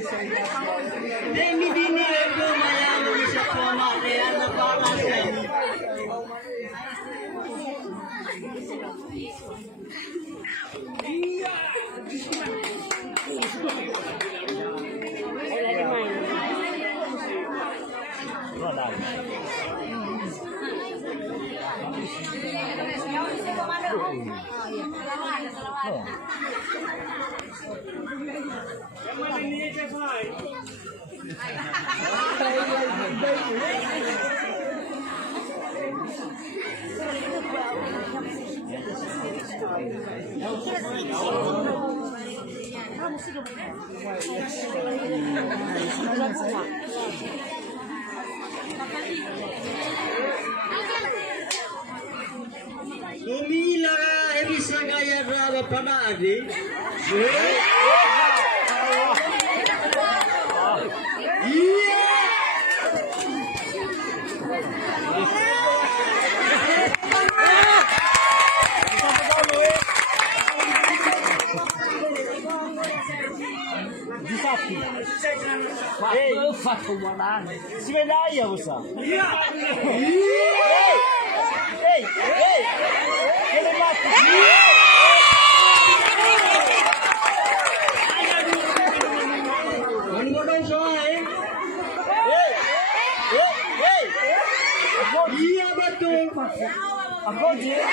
Demi dini itu maya bisa koma dia na balas yan. Kumila bisa gaya berapa pada adik? Hey, sige na ayaw sa. Hey, hey, kailan natin? Ano ba daw siya eh? Hey, hey, hey. Iya ba ito? Ako, Jay?